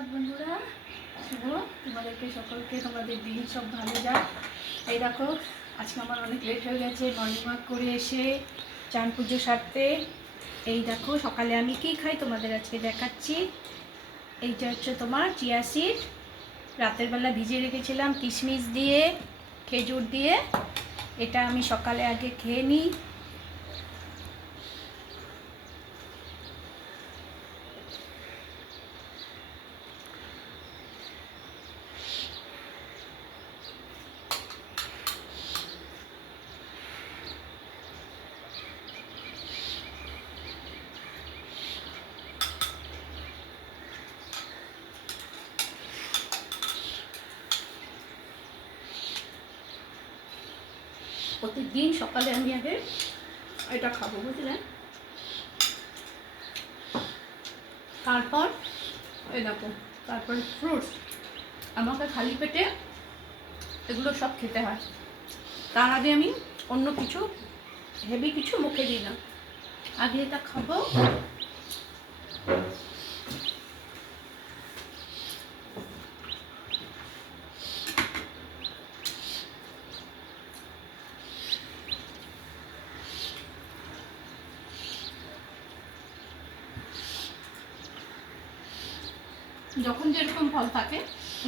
সুপ্রভাত বন্ধুরা, শুভ তোমাদেরকে সকলকে তোমাদের দিন সব ভালো যাক। এই দেখো, আজকে আমার অনেক লেট হয়ে গেছে মর্নিং ওয়াক করে এসে চান পুজো সারতে। এই দেখো সকালে আমি কি খাই তোমাদের আজকে দেখাচ্ছি। এইটা হচ্ছে তোমার চিয়া সিড, রাতের বেলা ভিজিয়ে রেখেছিলাম কিশমিশ দিয়ে, খেজুর দিয়ে। এটা আমি সকালে আগে খেয়ে নিই। প্রতিদিন সকালে আমি আগে এটা খাবো, বুঝলেন। তারপর এই দেখো, তারপরে ফ্রুটস। আমাকে খালি পেটে এগুলো সব খেতে হয়, তার আগে আমি অন্য কিছু হেভি কিছু মুখে দিই না, আগে এটা খাবো। যখন যেরকম ফল থাকে,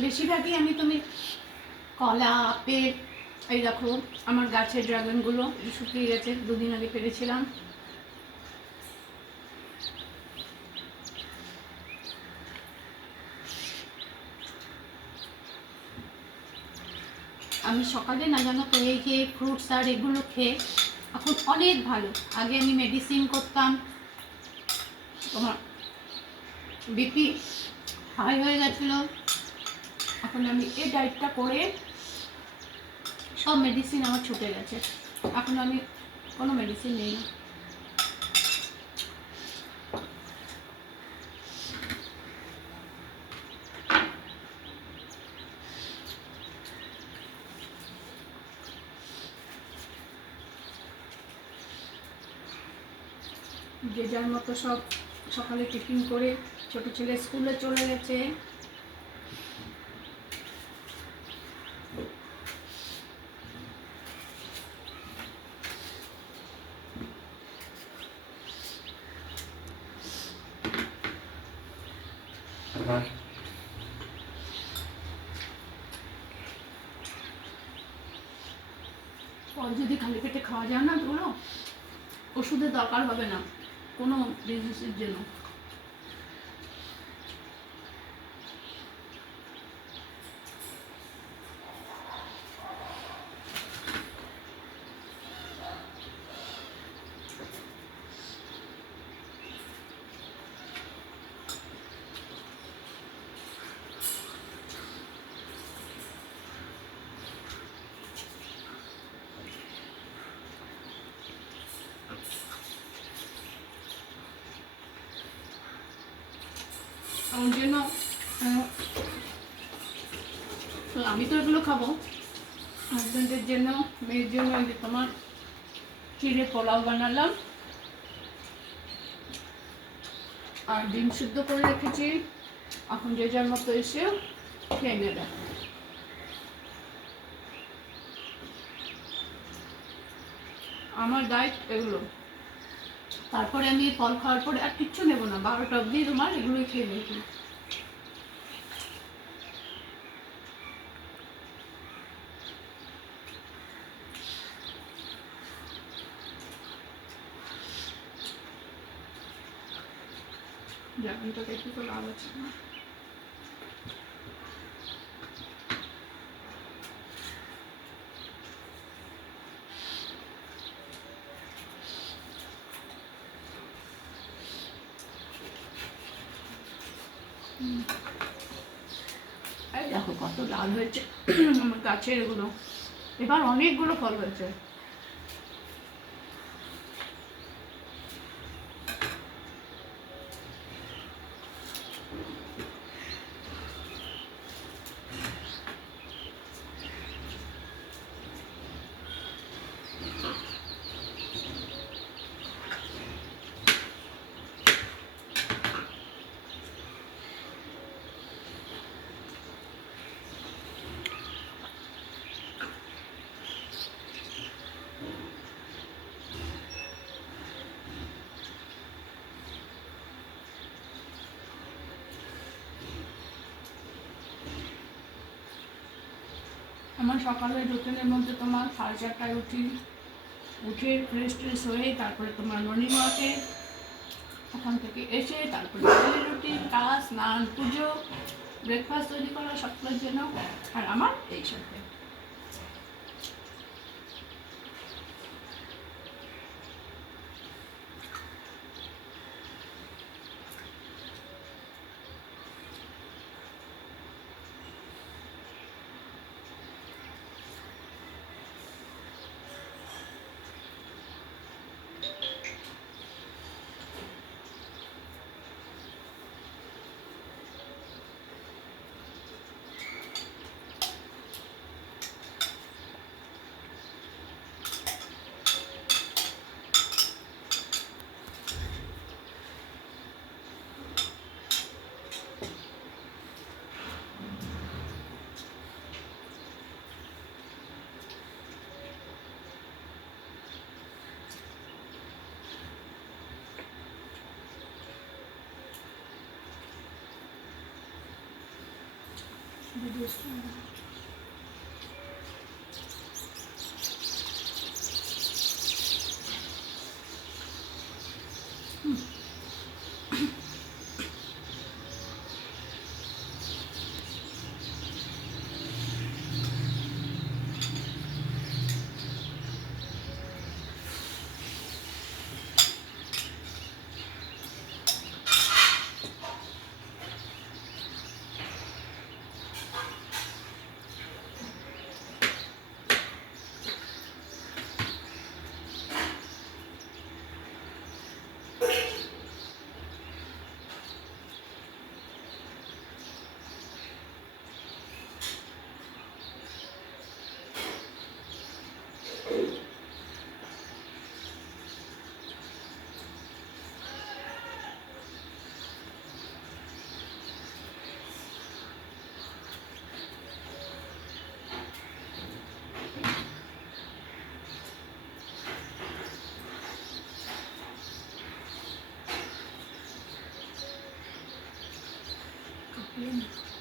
বেশিরভাগই আমি কলা, আপেল, এই দেখো আমার গাছের ড্রাগনগুলো শুকিয়ে গেছে, দুদিন আগে পেরেছিলাম। আমি সকালে না জানো তো এই যে ফ্রুটস আর এগুলো খেয়ে এখন অনেক ভালো। আগে আমি মেডিসিন করতাম, তোমার বিপি হাই হয়ে গেছিলো। এখন আমি এই ডায়েটটা করে সব মেডিসিন আমার ছুটে গেছে, এখন আমি কোনো মেডিসিন নেই না। যে যার মতো সব সকালে টিফিন করে ছোট ছেলে স্কুলে চলে গেছে। ফল যদি খালি পেটে খাওয়া যায় না, ধরো ওষুধের দরকার হবে না কোনো ডিজিজের জন্য। ওর জন্য আমি তো এগুলো খাবো, হাজব্যান্ডের জন্য, মেয়ের জন্য এই যে তোমার চিড়ে পোলাও বানালাম আর ডিম সিদ্ধ করে রেখেছি। এখন যে যার মতো এসে খেয়ে নেবে। আমার ডায়েট এগুলো। তারপরে আমি ফল খাওয়ার পরে আর কিচ্ছু নেবো না, 12টা অবধি তোমার এগুলোই খেয়ে নিয়েছি। ড্রাগনটাকে একটু তো লাল আছে না। এই দেখো কত লাল হয়েছে আমার গাছের এগুলো, এবার অনেকগুলো ফল হয়েছে। আমার সকালের রুটিনের মধ্যে তোমার 4:30টায় উঠি, উঠে ফ্রেশ ট্রেশ হয়ে তারপরে তোমার মর্নিং ওয়াকে, ওখান থেকে এসে তারপরে ডেলি রুটিন কাজ, স্নান, পুজো, ব্রেকফাস্ট তৈরি করা সকলের জন্য, আর আমার এই সাথে। Bien.